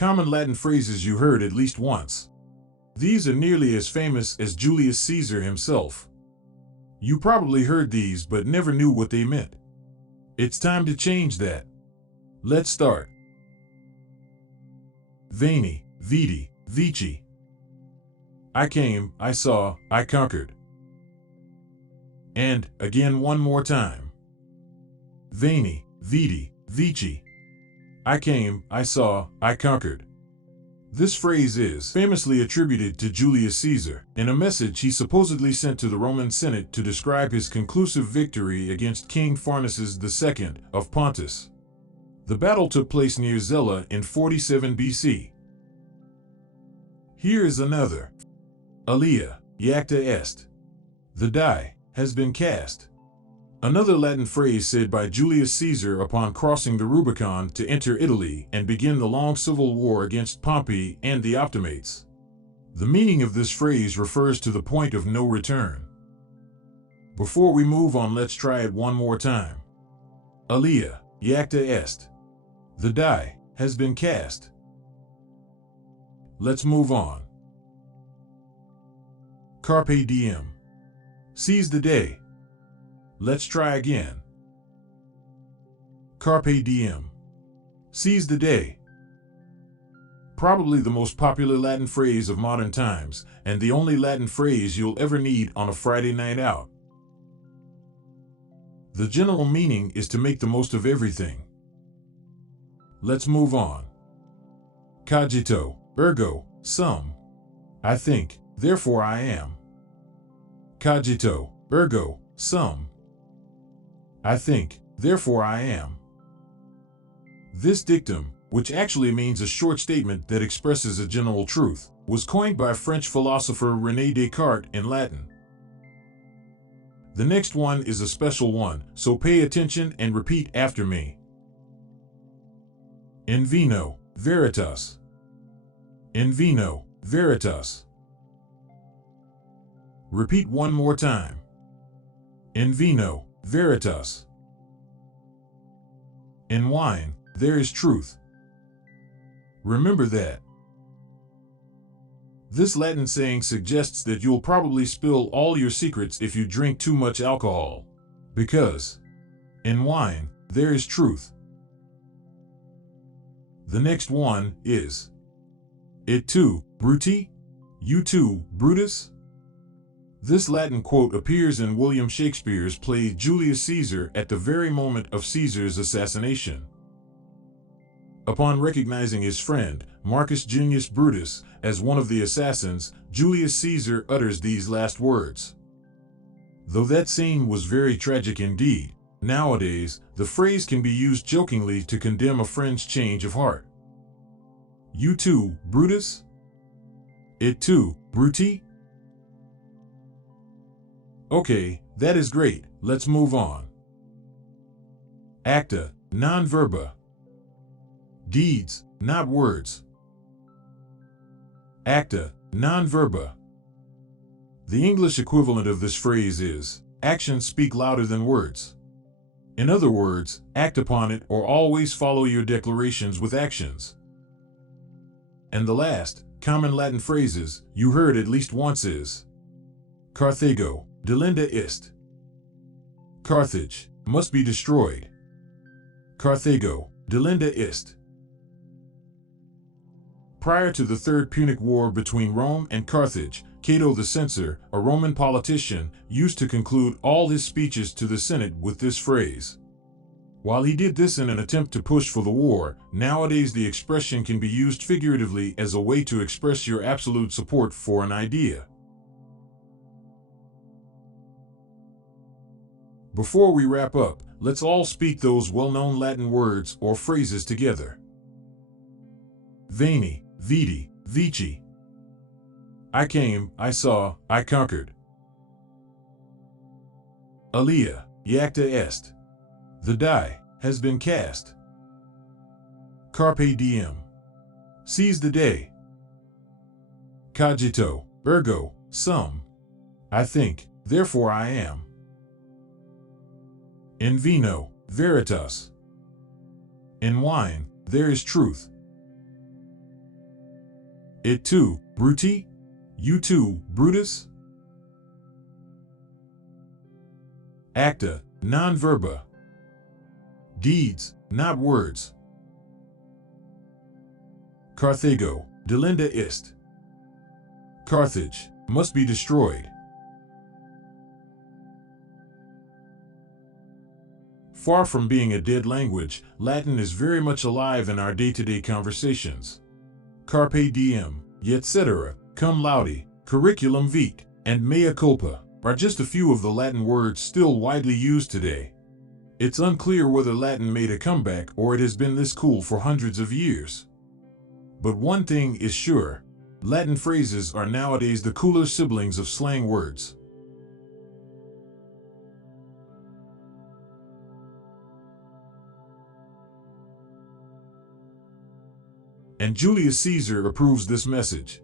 common Latin phrases you heard at least once. These are nearly as famous as Julius Caesar himself. You probably heard these but never knew what they meant. It's time to change that. Let's start. Veni, vidi, vici. I came, I saw, I conquered. And, again one more time. Veni, vidi, vici. I came, I saw, I conquered. This phrase is famously attributed to Julius Caesar in a message he supposedly sent to the Roman Senate to describe his conclusive victory against King Pharnaces II of Pontus. The battle took place near Zela in 47 BC. Here is another. Alea, iacta est. The die has been cast. Another Latin phrase said by Julius Caesar upon crossing the Rubicon to enter Italy and begin the long civil war against Pompey and the Optimates. The meaning of this phrase refers to the point of no return. Before we move on, let's try it one more time. Alea, iacta est. The die has been cast. Let's move on. Carpe diem. Seize the day. Let's try again. Carpe diem. Seize the day. Probably the most popular Latin phrase of modern times, and the only Latin phrase you'll ever need on a Friday night out. The general meaning is to make the most of everything. Let's move on. Cogito, ergo, sum. I think, therefore I am. Cogito, ergo, sum. I think, therefore I am. This dictum, which actually means a short statement that expresses a general truth, was coined by French philosopher René Descartes in Latin. The next one is a special one, so pay attention and repeat after me. In vino, veritas. In vino, veritas. Repeat one more time. In vino, veritas. In wine, there is truth. Remember that. This Latin saying suggests that you'll probably spill all your secrets if you drink too much alcohol. Because, in wine, there is truth. The next one is, it too, Bruti? You too, Brutus? This Latin quote appears in William Shakespeare's play Julius Caesar at the very moment of Caesar's assassination. Upon recognizing his friend, Marcus Junius Brutus, as one of the assassins, Julius Caesar utters these last words. Though that scene was very tragic indeed, nowadays, the phrase can be used jokingly to condemn a friend's change of heart. You too, Brutus? It too, Bruti? Okay, that is great, let's move on. Acta, non verba. Deeds, not words. Acta, non verba. The English equivalent of this phrase is, actions speak louder than words. In other words, act upon it or always follow your declarations with actions. And the last, common Latin phrases you heard at least once is, Carthago, delenda est. Carthage, must be destroyed. Carthago, delenda est. Prior to the Third Punic War between Rome and Carthage, Cato the Censor, a Roman politician, used to conclude all his speeches to the Senate with this phrase. While he did this in an attempt to push for the war, nowadays the expression can be used figuratively as a way to express your absolute support for an idea. Before we wrap up, let's all speak those well-known Latin words or phrases together. Veni, vidi, vici. I came, I saw, I conquered. Alea, iacta est. The die has been cast. Carpe diem. Seize the day. Cogito, ergo, sum. I think, therefore I am. In vino, veritas. In wine, there is truth. It too, Bruti? You too, Brutus? Acta, non-verba. Deeds, not words. Carthago, delenda ist. Carthage, must be destroyed. Far from being a dead language, Latin is very much alive in our day-to-day conversations. Carpe diem, etc., cum laude, curriculum vitae, and mea culpa are just a few of the Latin words still widely used today. It's unclear whether Latin made a comeback or it has been this cool for hundreds of years. But one thing is sure, Latin phrases are nowadays the cooler siblings of slang words. And Julius Caesar approves this message.